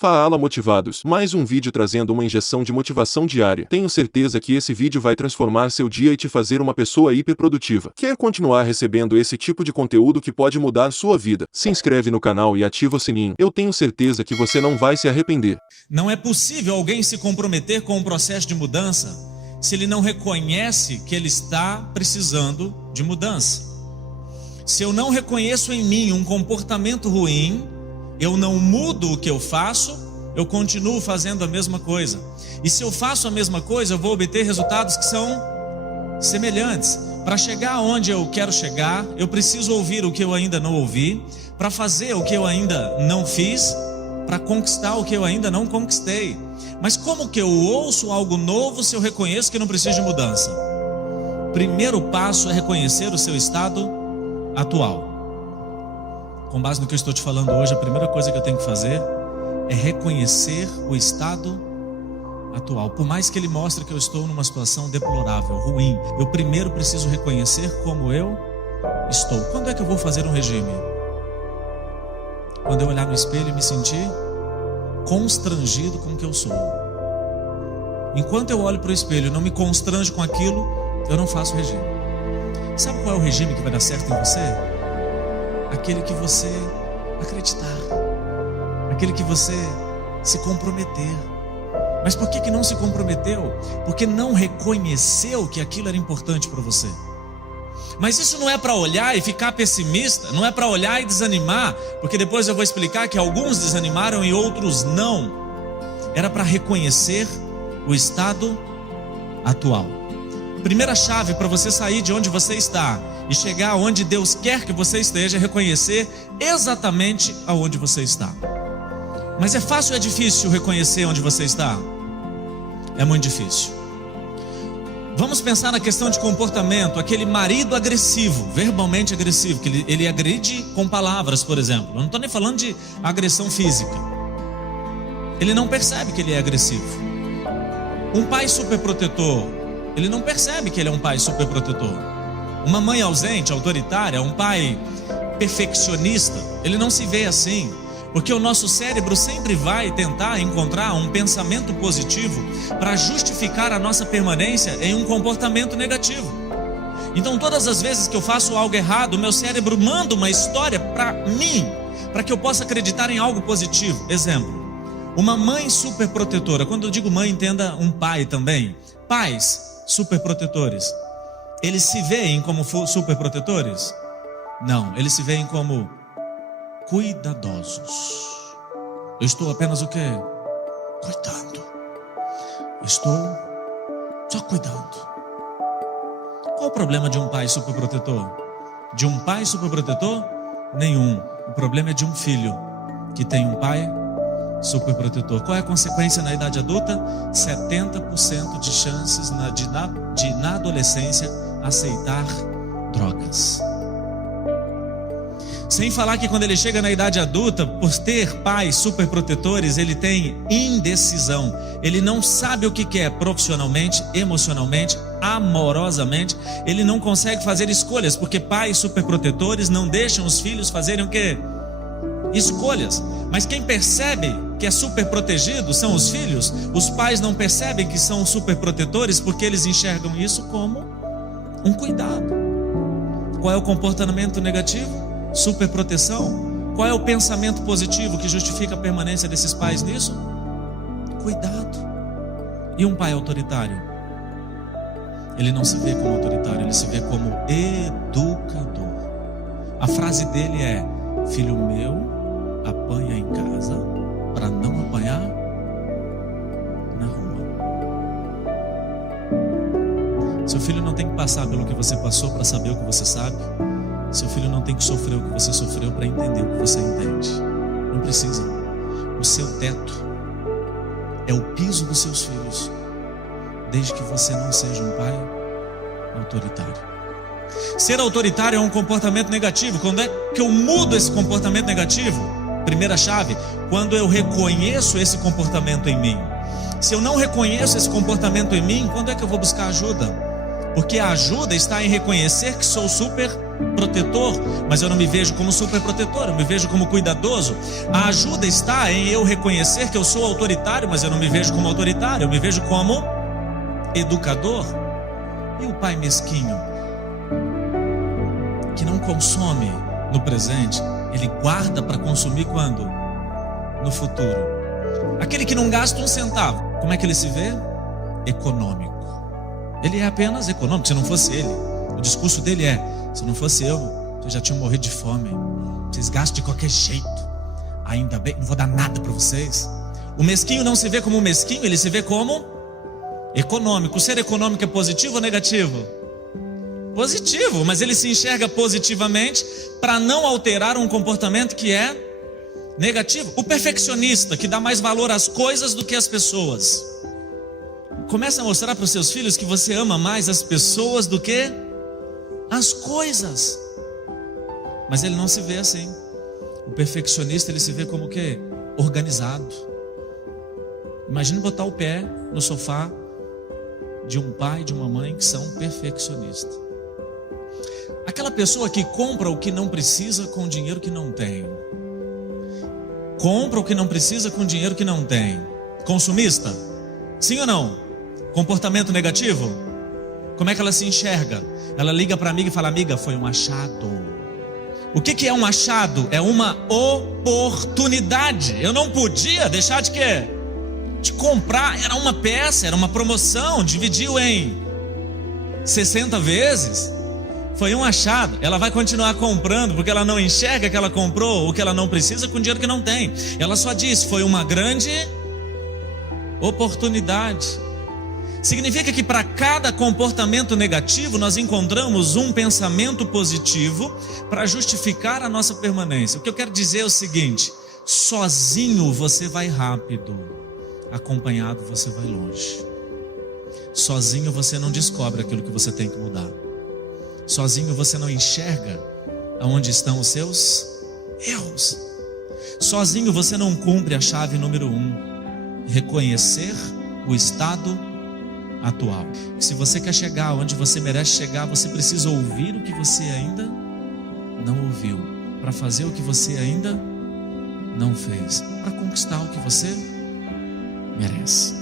Fala motivados, mais um vídeo trazendo uma injeção de motivação diária. Tenho certeza que esse vídeo vai transformar seu dia e te fazer uma pessoa hiperprodutiva. Quer continuar recebendo esse tipo de conteúdo que pode mudar sua vida? Se inscreve no canal e ativa o sininho. Eu tenho certeza que você não vai se arrepender. Não é possível alguém se comprometer com um processo de mudança se ele não reconhece que ele está precisando de mudança. Se eu não reconheço em mim um comportamento ruim, eu não mudo o que eu faço, eu continuo fazendo a mesma coisa. E se eu faço a mesma coisa, eu vou obter resultados que são semelhantes. Para chegar onde eu quero chegar, eu preciso ouvir o que eu ainda não ouvi, para fazer o que eu ainda não fiz, para conquistar o que eu ainda não conquistei. Mas como que eu ouço algo novo se eu reconheço que não preciso de mudança? O primeiro passo é reconhecer o seu estado atual. Com base no que eu estou te falando hoje, a primeira coisa que eu tenho que fazer é reconhecer o estado atual. Por mais que ele mostre que eu estou numa situação deplorável, ruim, eu primeiro preciso reconhecer como eu estou. Quando é que eu vou fazer um regime? Quando eu olhar no espelho e me sentir constrangido com o que eu sou. Enquanto eu olho para o espelho e não me constranjo com aquilo, eu não faço regime. Sabe qual é o regime que vai dar certo em você? Aquele que você acreditar, aquele que você se comprometer. Mas por que não se comprometeu? Porque não reconheceu que aquilo era importante para você. Mas isso não é para olhar e ficar pessimista, não é para olhar e desanimar, porque depois eu vou explicar que alguns desanimaram e outros não. Era para reconhecer o estado atual. Primeira chave para você sair de onde você está e chegar onde Deus quer que você esteja é reconhecer exatamente aonde você está. Mas é fácil ou é difícil reconhecer onde você está? É muito difícil. Vamos pensar na questão de comportamento. Aquele marido agressivo, verbalmente agressivo, que ele agride com palavras, por exemplo. Eu não estou nem falando de agressão física. Ele não percebe que ele é agressivo. Um pai superprotetor, ele não percebe que ele é um pai superprotetor. Uma mãe ausente, autoritária, um pai perfeccionista, ele não se vê assim. Porque o nosso cérebro sempre vai tentar encontrar um pensamento positivo para justificar a nossa permanência em um comportamento negativo. Então todas as vezes que eu faço algo errado, o meu cérebro manda uma história para mim, para que eu possa acreditar em algo positivo. Exemplo, uma mãe superprotetora. Quando eu digo mãe, entenda um pai também. Pais superprotetores, eles se veem como superprotetores? Não, eles se veem como cuidadosos. Eu estou apenas o quê? Cuidando. Estou só cuidando. Qual o problema de um pai superprotetor? De um pai superprotetor? Nenhum. O problema é de um filho que tem um pai superprotetor. Qual é a consequência na idade adulta? 70% de chances de na adolescência aceitar drogas. Sem falar que quando ele chega na idade adulta, por ter pais superprotetores, ele tem indecisão. Ele não sabe o que quer profissionalmente, emocionalmente, amorosamente. Ele não consegue fazer escolhas, porque pais superprotetores não deixam os filhos fazerem o quê? Escolhas. Mas quem percebe que é superprotegido são os filhos. Os pais não percebem que são superprotetores porque eles enxergam isso como um cuidado. Qual é o comportamento negativo? Superproteção. Qual é o pensamento positivo que justifica a permanência desses pais nisso? Cuidado. E um pai autoritário? Ele não se vê como autoritário, ele se vê como educador. A frase dele é: filho meu, apanha em casa para não apanhar na rua. Seu filho não tem que passar pelo que você passou para saber o que você sabe. Seu filho não tem que sofrer o que você sofreu para entender o que você entende. Não precisa. O seu teto é o piso dos seus filhos, desde que você não seja um pai autoritário. Ser autoritário é um comportamento negativo. Quando é que eu mudo esse comportamento negativo? Primeira chave, quando eu reconheço esse comportamento em mim. Se eu não reconheço esse comportamento em mim, quando é que eu vou buscar ajuda? Porque a ajuda está em reconhecer que sou super protetor, mas eu não me vejo como super protetor, eu me vejo como cuidadoso. A ajuda está em eu reconhecer que eu sou autoritário, mas eu não me vejo como autoritário, eu me vejo como educador. E o pai mesquinho, que não consome no presente, ele guarda para consumir quando? No futuro. Aquele que não gasta um centavo, como é que ele se vê? Econômico. Ele é apenas econômico. Se não fosse ele, o discurso dele é: se não fosse eu, vocês já tinham morrido de fome. Vocês gastam de qualquer jeito. Ainda bem, não vou dar nada para vocês. O mesquinho não se vê como mesquinho, ele se vê como econômico. O ser econômico é positivo ou negativo? Positivo, mas ele se enxerga positivamente para não alterar um comportamento que é negativo. O perfeccionista, que dá mais valor às coisas do que às pessoas, começa a mostrar para os seus filhos que você ama mais as pessoas do que as coisas. Mas ele não se vê assim. O perfeccionista, ele se vê como o quê? Organizado. Imagine botar o pé no sofá de um pai e de uma mãe que são perfeccionistas. Aquela pessoa que compra o que não precisa com o dinheiro que não tem. Compra o que não precisa com o dinheiro que não tem. Consumista? Sim ou não? Comportamento negativo? Como é que ela se enxerga? Ela liga para a amiga e fala: amiga, foi um achado. O que é um achado? É uma oportunidade. Eu não podia deixar de quê? De comprar. Era uma peça, era uma promoção, dividiu em 60 vezes. Foi um achado. Ela vai continuar comprando porque ela não enxerga que ela comprou o que ela não precisa com dinheiro que não tem. Ela só diz: foi uma grande oportunidade. Significa que para cada comportamento negativo nós encontramos um pensamento positivo para justificar a nossa permanência. O que eu quero dizer é o seguinte: sozinho você vai rápido, acompanhado você vai longe. Sozinho você não descobre aquilo que você tem que mudar. Sozinho você não enxerga aonde estão os seus erros. Sozinho você não cumpre a chave número 1: reconhecer o estado atual. Se você quer chegar onde você merece chegar, você precisa ouvir o que você ainda não ouviu, para fazer o que você ainda não fez, para conquistar o que você merece.